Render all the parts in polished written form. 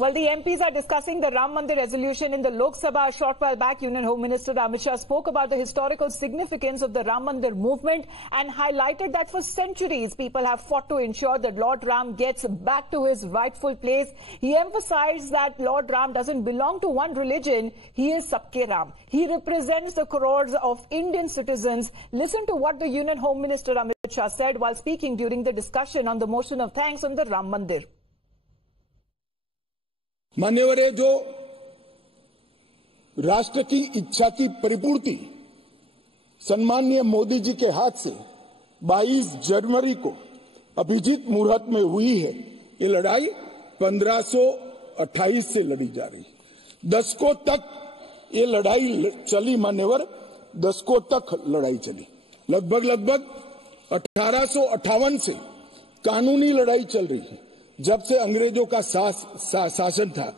Well, the MPs are discussing the Ram Mandir resolution in the Lok Sabha. A short while back, Union Home Minister Amit Shah spoke about the historical significance of the Ram Mandir movement and highlighted that for centuries people have fought to ensure that Lord Ram gets back to his rightful place. He emphasized that Lord Ram doesn't belong to one religion. He is Sabke Ram. He represents the crores of Indian citizens. Listen to what the Union Home Minister Amit Shah said while speaking during the discussion on the motion of thanks on the Ram Mandir. मान्यवर, जो राष्ट्र की इच्छा की परिपूर्ति सम्माननीय मोदी जी के हाथ से 22 जनवरी को अभिजीत मुहूर्त में हुई है, ये लड़ाई 1528 से लड़ी जा रही है। दशकों तक ये लड़ाई चली मान्यवर, दशकों तक लड़ाई चली। लगभग 1858 से कानूनी लड़ाई चल रही है। जब से अंग्रेजों का शासन था,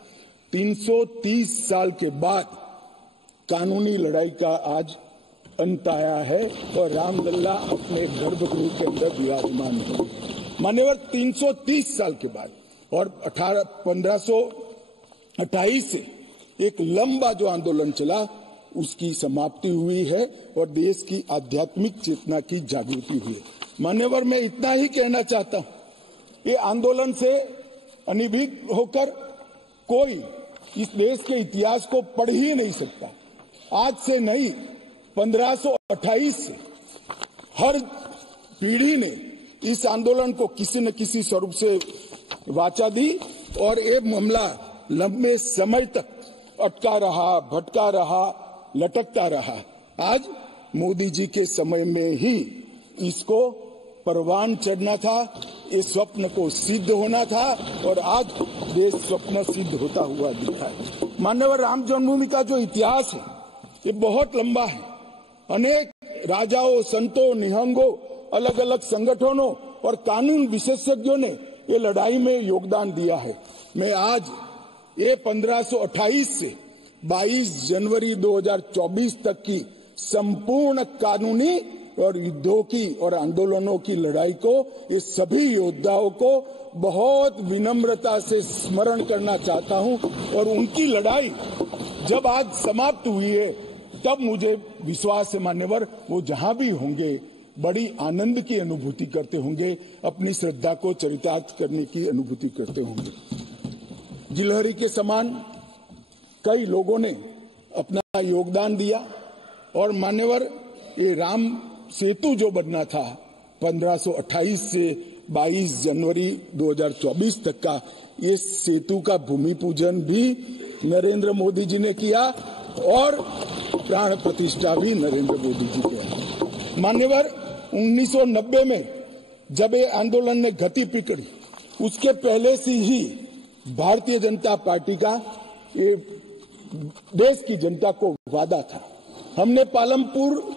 330 साल के बाद कानूनी लड़ाई का आज अंत आया है और रामलला अपने गर्भगृह के अंदर विराजमान है। मान्यवर, 330 साल के बाद और 1528 से एक लंबा जो आंदोलन चला, उसकी समाप्ति हुई है और देश की आध्यात्मिक चेतना की जागृति हुई है। मान्यवर, मैं इतना ही कहना चाहता हूं, ये आंदोलन से अनभिज्ञ होकर कोई इस देश के इतिहास को पढ़ ही नहीं सकता। आज से नहीं, 1528 से हर पीढ़ी ने इस आंदोलन को किसी न किसी स्वरूप से वाचा दी और ये मामला लंबे समय तक अटका रहा, भटका रहा, लटकता रहा। आज मोदी जी के समय में ही इसको परवान चढ़ना था, इस स्वप्न को सिद्ध होना था और आज देश स्वप्न सिद्ध होता हुआ दिखा है। माननीय राम जन्मभूमि का जो इतिहास है, ये बहुत लंबा है। अनेक राजाओं, संतों, निहंगों, अलग अलग संगठनों और कानून विशेषज्ञों ने ये लड़ाई में योगदान दिया है। मैं आज ये 1528 से 22 जनवरी 2024 तक की संपूर्ण कानूनी और युद्धों की और आंदोलनों की लड़ाई को, ये सभी योद्धाओं को बहुत विनम्रता से स्मरण करना चाहता हूं और उनकी लड़ाई जब आज समाप्त हुई है, तब मुझे विश्वास है मान्यवर, वो जहां भी होंगे बड़ी आनंद की अनुभूति करते होंगे, अपनी श्रद्धा को चरितार्थ करने की अनुभूति करते होंगे। गिलहरी के समान कई लोगों ने अपना योगदान दिया और मान्यवर, ये राम सेतु जो बनना था 1528 से 22 जनवरी 2024 तक का, ये सेतु का भूमि पूजन भी नरेंद्र मोदी जी ने किया और प्राण प्रतिष्ठा भी नरेंद्र मोदी जी ने। मान्यवर, 1990 में जब ये आंदोलन ने गति पकड़ी, उसके पहले से ही भारतीय जनता पार्टी का ये देश की जनता को वादा था। हमने पालमपुर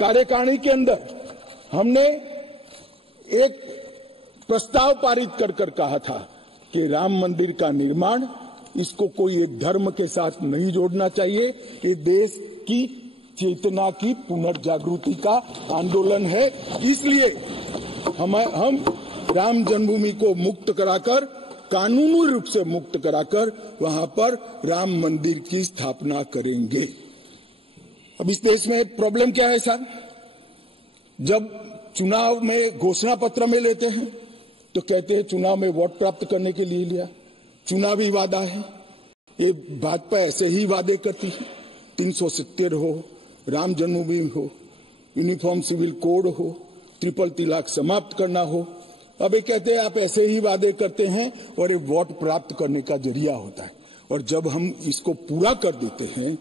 कार्यकारिणी के अंदर हमने एक प्रस्ताव पारित कर कहा था कि राम मंदिर का निर्माण, इसको कोई एक धर्म के साथ नहीं जोड़ना चाहिए। ये देश की चेतना की पुनर्जागृति का आंदोलन है। इसलिए हम राम जन्मभूमि को मुक्त कराकर, कानूनी रूप से मुक्त कराकर वहां पर राम मंदिर की स्थापना करेंगे। अब इस देश में प्रॉब्लम क्या है सर? जब चुनाव में घोषणा पत्र में लेते हैं तो कहते हैं चुनाव में वोट प्राप्त करने के लिए लिया, चुनावी वादा है। ये भाजपा ऐसे ही वादे करती है। 370 हो, राम जन्मभूमि हो, यूनिफॉर्म सिविल कोड हो, ट्रिपल तलाक समाप्त करना हो। अब ये कहते हैं आप ऐसे ही वादे करते हैं और ये वोट प्राप्त करने का जरिया होता है, और जब हम इसको पूरा कर देते हैं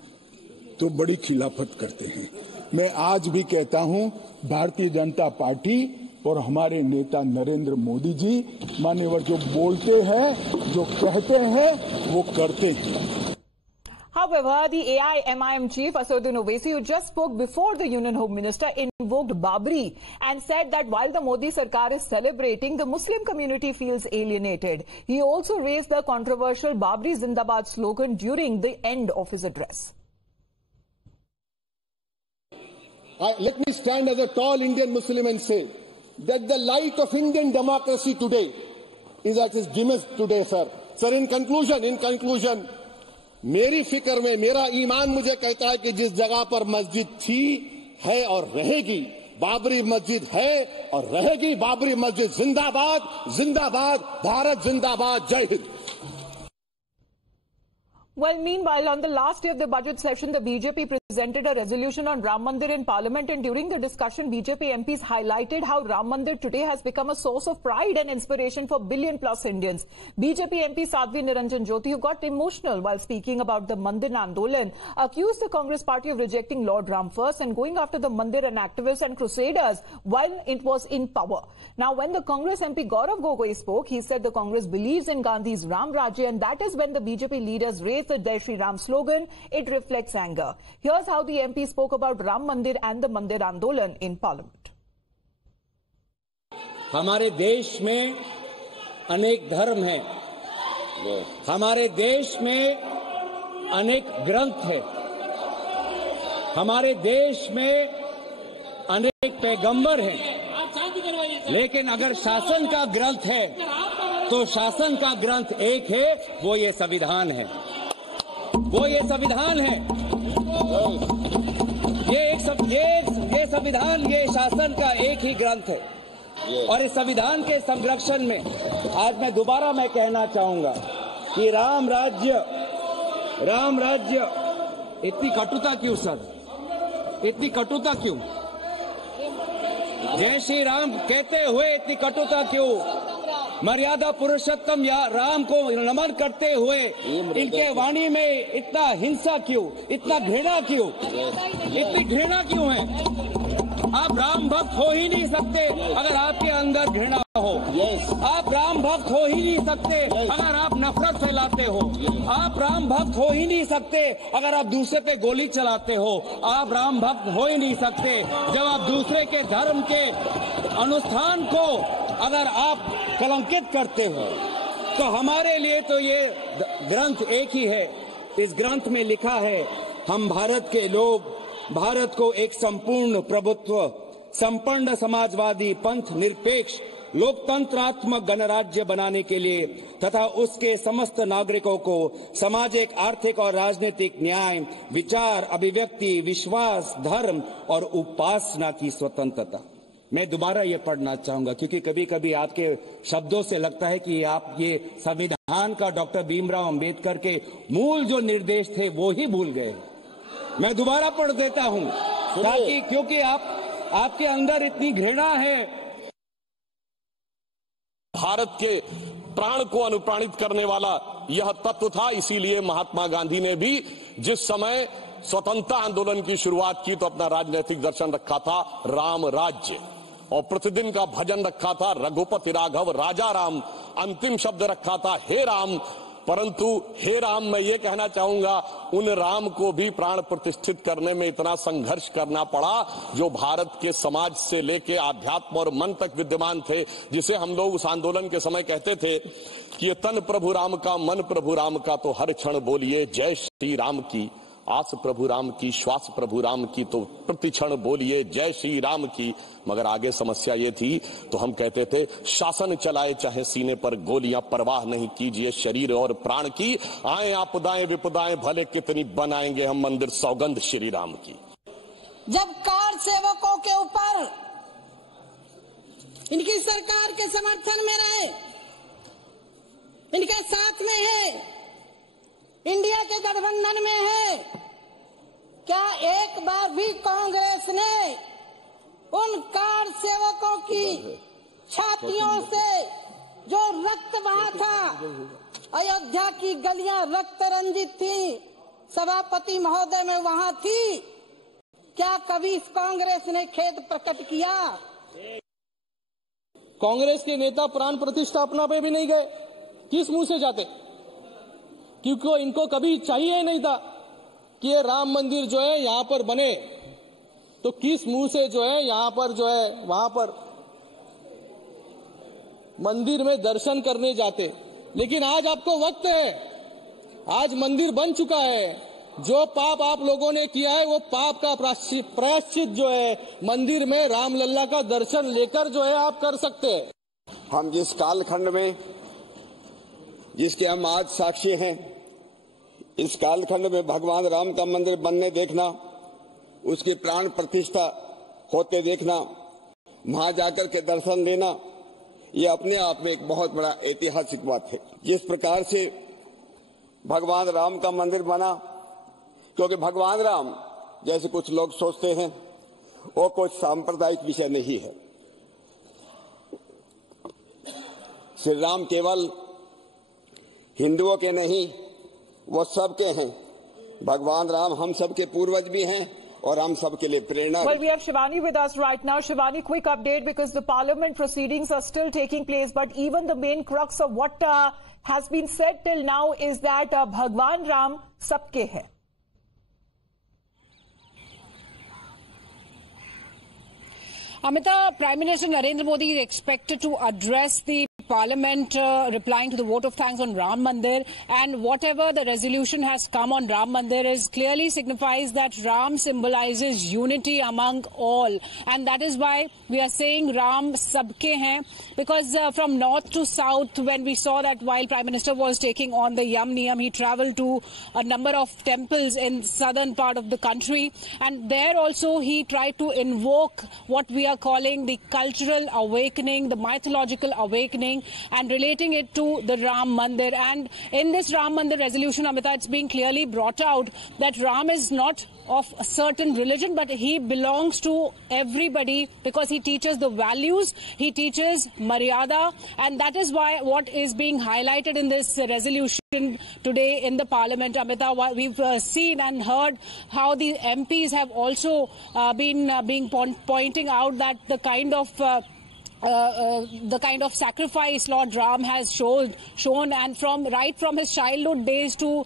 तो बड़ी खिलाफत करते हैं। मैं आज भी कहता हूं, भारतीय जनता पार्टी और हमारे नेता नरेंद्र मोदी जी मान्यवर जो बोलते हैं, जो कहते हैं, वो करते हैं। However, the AIMIM chief Asaduddin Owaisi, who just spoke before the Union Home Minister, invoked Babri and said that while the Modi Sarkar is celebrating, the Muslim community feels alienated. He also raised the controversial Babri Zindabad slogan during the end of his address. Let me stand as a tall Indian Muslim and say that the light of Indian democracy today is at its dimmest today, sir. Sir, in conclusion मेरी फिक्र में मेरा ईमान मुझे कहता है कि जिस जगह पर मस्जिद थी, है और रहेगी, बाबरी मस्जिद है और रहेगी, बाबरी मस्जिद जिंदाबाद, जिंदाबाद, भारत जिंदाबाद, जय Hind. Well, meanwhile, on the last day of the budget session, the BJP presented a resolution on Ram Mandir in Parliament, and during the discussion, BJP MPs highlighted how Ram Mandir today has become a source of pride and inspiration for billion-plus Indians. BJP MP Sadhvi Niranjan Jyoti, who got emotional while speaking about the Mandir Andolan, accused the Congress party of rejecting Lord Ram first and going after the Mandir and activists and crusaders while it was in power. Now, when the Congress MP Gaurav Gogoi spoke, he said the Congress believes in Gandhi's Ram Rajya, and that is when the BJP leaders raised the Jai Shri Ram slogan. It reflects anger. Here's how the MP spoke about Ram Mandir and the Mandir Andolan in Parliament. हमारे देश में अनेक धर्म हैं, हमारे देश में अनेक ग्रंथ हैं, हमारे देश में अनेक पैगंबर हैं, लेकिन अगर शासन का ग्रंथ है तो शासन का ग्रंथ एक है, वो ये संविधान है, वो ये संविधान है। ये संविधान, ये शासन का एक ही ग्रंथ है, और इस संविधान के संरक्षण में आज मैं दोबारा कहना चाहूंगा कि राम राज्य, इतनी कटुता क्यों सर, इतनी कटुता क्यों? जय श्री राम कहते हुए इतनी कटुता क्यों? मर्यादा पुरुषोत्तम या राम को नमन करते हुए इनके वाणी में इतना हिंसा क्यों, इतना घृणा क्यों, इतनी घृणा क्यों है? आप राम भक्त हो ही नहीं सकते अगर आपके अंदर घृणा हो। आप राम भक्त हो ही नहीं सकते अगर आप नफरत फैलाते हो। आप राम भक्त हो ही नहीं सकते अगर आप दूसरे पे गोली चलाते हो। आप राम भक्त हो ही नहीं सकते जब आप दूसरे के धर्म के अनुष्ठान को अगर आप कलंकित करते हो। तो हमारे लिए तो ये ग्रंथ एक ही है। इस ग्रंथ में लिखा है, हम भारत के लोग भारत को एक संपूर्ण प्रभुत्व, संपन्न समाजवादी, पंथ निरपेक्ष, लोकतंत्रात्मक गणराज्य बनाने के लिए तथा उसके समस्त नागरिकों को सामाजिक, आर्थिक और राजनीतिक न्याय, विचार, अभिव्यक्ति, विश्वास, धर्म और उपासना की स्वतंत्रता। मैं दोबारा ये पढ़ना चाहूंगा क्योंकि कभी कभी आपके शब्दों से लगता है कि आप ये संविधान का डॉक्टर भीमराव अंबेडकर के मूल जो निर्देश थे वो ही भूल गए। मैं दोबारा पढ़ देता हूं ताकि, क्योंकि आपके अंदर इतनी घृणा है। भारत के प्राण को अनुप्राणित करने वाला यह तत्व था, इसीलिए महात्मा गांधी ने भी जिस समय स्वतंत्रता आंदोलन की शुरुआत की तो अपना राजनीतिक दर्शन रखा था राम राज्य, और प्रतिदिन का भजन रखा था रघुपति राघव राजा राम, अंतिम शब्द रखा था हे राम। परंतु हे राम, मैं ये कहना चाहूंगा, उन राम को भी प्राण प्रतिष्ठित करने में इतना संघर्ष करना पड़ा जो भारत के समाज से लेके आध्यात्म और मन तक विद्यमान थे, जिसे हम लोग उस आंदोलन के समय कहते थे कि ये तन प्रभु राम का, मन प्रभु राम का, तो हर क्षण बोलिए जय श्री राम की। आस प्रभु राम की, श्वास प्रभु राम की, तो प्रति क्षण बोलिए जय श्री राम की। मगर आगे समस्या ये थी, तो हम कहते थे शासन चलाए चाहे सीने पर गोलियां, परवाह नहीं कीजिए शरीर और प्राण की। आए आपदाएं विपदाएं भले कितनी, बनाएंगे हम मंदिर सौगंध श्री राम की। जब कार सेवकों के ऊपर इनकी सरकार के समर्थन में रहे, इनके साथ में है, इंडिया के गठबंधन में है, क्या एक बार भी कांग्रेस ने उन कार सेवकों की छातियों से जो रक्त बहा था, अयोध्या की गलियां रक्त रंजित थी, सभापति महोदय में वहां थी, क्या कभी इस कांग्रेस ने खेद प्रकट किया? कांग्रेस के नेता प्राण प्रतिष्ठा अपना पे भी नहीं गए, किस मुंह से जाते? क्योंकि इनको कभी चाहिए नहीं था कि ये राम मंदिर जो है यहां पर बने, तो किस मुंह से जो है यहां पर जो है वहां पर मंदिर में दर्शन करने जाते। लेकिन आज आपको वक्त है, आज मंदिर बन चुका है, जो पाप आप लोगों ने किया है वो पाप का प्रायश्चित जो है मंदिर में रामलला का दर्शन लेकर जो है आप कर सकते हैं। हम जिस कालखंड में जिसके हम आज साक्षी हैं। इस कालखंड में भगवान राम का मंदिर बनने देखना, उसकी प्राण प्रतिष्ठा होते देखना, वहां जाकर के दर्शन लेना, ये अपने आप में एक बहुत बड़ा ऐतिहासिक बात है। जिस प्रकार से भगवान राम का मंदिर बना, क्योंकि भगवान राम जैसे कुछ लोग सोचते हैं वो कुछ सांप्रदायिक विषय नहीं है। श्री राम केवल हिंदुओं के नहीं, वो सबके हैं। भगवान राम हम सबके पूर्वज भी हैं और हम सबके लिए प्रेरणा। Well, we have Shivani with us right now. Shivani, quick update because the parliament proceedings are still taking place, but even the main crux of what has been said till now is that Bhagwan Ram sabke hai. Amita, Prime Minister Narendra Modi is expected to address the Parliament replying to the vote of thanks on Ram Mandir, and whatever the resolution has come on Ram Mandir is clearly signifies that Ram symbolizes unity among all, and that is why we are saying Ram sabke hain, because from north to south, when we saw that while Prime Minister was taking on the Yam Niyam, he travelled to a number of temples in southern part of the country, and there also he tried to invoke what we are calling the cultural awakening, the mythological awakening, and relating it to the Ram Mandir. And in this Ram Mandir resolution, Amita, it's being clearly brought out that Ram is not of a certain religion, but he belongs to everybody because he teaches the values, he teaches Maryada, and that is why what is being highlighted in this resolution today in the Parliament, Amita, we've seen and heard how the MPs have also been pointing out that the kind of sacrifice Lord Ram has shown, and right from his childhood days to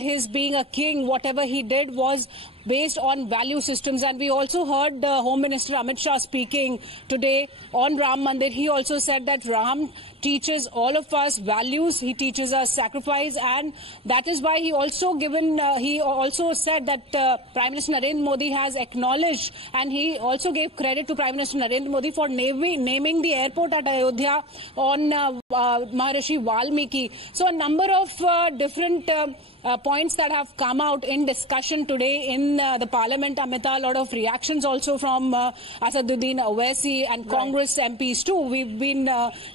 his being a king, whatever he did was based on value systems. And we also heard the Home Minister Amit Shah speaking today on Ram Mandir. He also said that Ram teaches all of us values, he teaches us sacrifice, and that is why he also said that Prime Minister Narendra Modi has acknowledged, and he also gave credit to Prime Minister Narendra Modi for naming the airport at Ayodhya on Maharishi Valmiki. So a number of different points that have come out in discussion today in the Parliament, Amita. A lot of reactions also from Asaduddin Owaisi and Congress MPs too. We've been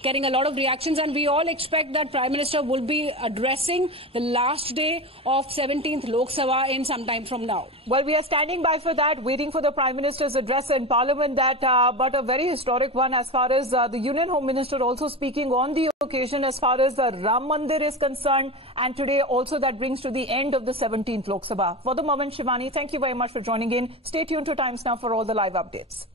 getting a lot of reactions, and we all expect that Prime Minister will be addressing the last day of 17th Lok Sabha in some time from now. Well, we are standing by for that, waiting for the Prime Minister's address in Parliament, but a very historic one as far as the Union Home Minister also speaking on the occasion as far as the Ram Mandir is concerned, and today also that brings to the end of the 17th Lok Sabha. For the moment, Shivani, thank you very much for joining in. Stay tuned to Times Now for all the live updates.